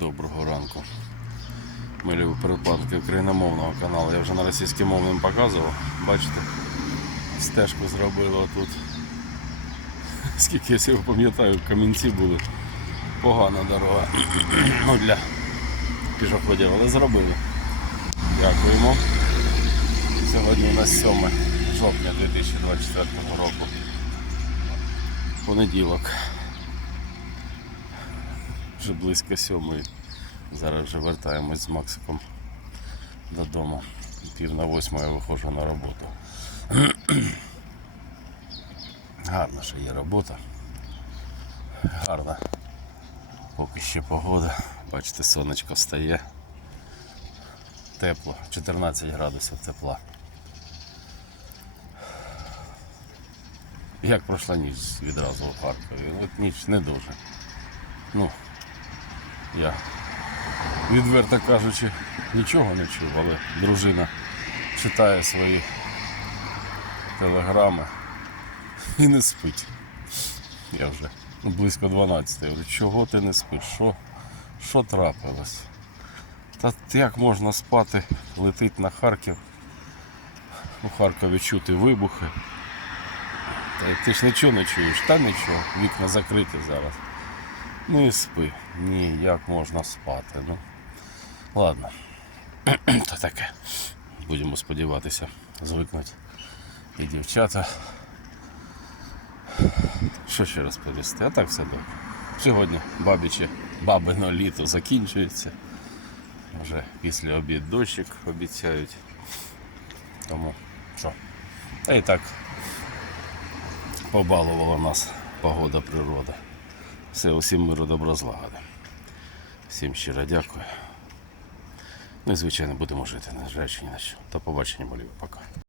Доброго ранку. Милі перепадки україномовного каналу. Я вже на російськомовним показував. Бачите, стежку зробили тут. Скільки я себе пам'ятаю, камінці були. Погана дорога. ну, для пішоходів, але зробили. Дякуємо. Сьогодні у нас 7 жовтня 2024 року. Понеділок. Вже близько сьомої. Зараз вже вертаємось з Максиком додому. Пів на восьму я виходжу на роботу. Гарна ще є робота. Гарна. Поки ще погода. Бачите, сонечко встає. Тепло, 14 градусів тепла. Як пройшла ніч відразу у Харкові? От ніч не дуже. Ну, я відверто кажучи, нічого не чув, але дружина читає свої телеграми і не спить. Я вже близько 12. Я говорю, чого ти не спиш? Що, що трапилось? Та як можна спати, летить на Харків, у Харкові чути вибухи. Та ти ж нічого не чуєш, та нічого, вікна закриті зараз. Ну і спи. Ні, як можна спати. Ну, ладно. То таке. Будемо сподіватися, звикнуть і дівчата. Що ще розповісти? А так все добре. Сьогодні бабіче бабино літо закінчується. Вже після обід дощик обіцяють. Тому що? А і так побалувала нас погода природа. Все, усім миру добро злагоди. Всім щиро дякую. Ну і звичайно будемо жити, незважаючи ні на що. До побачення, молів. Пока.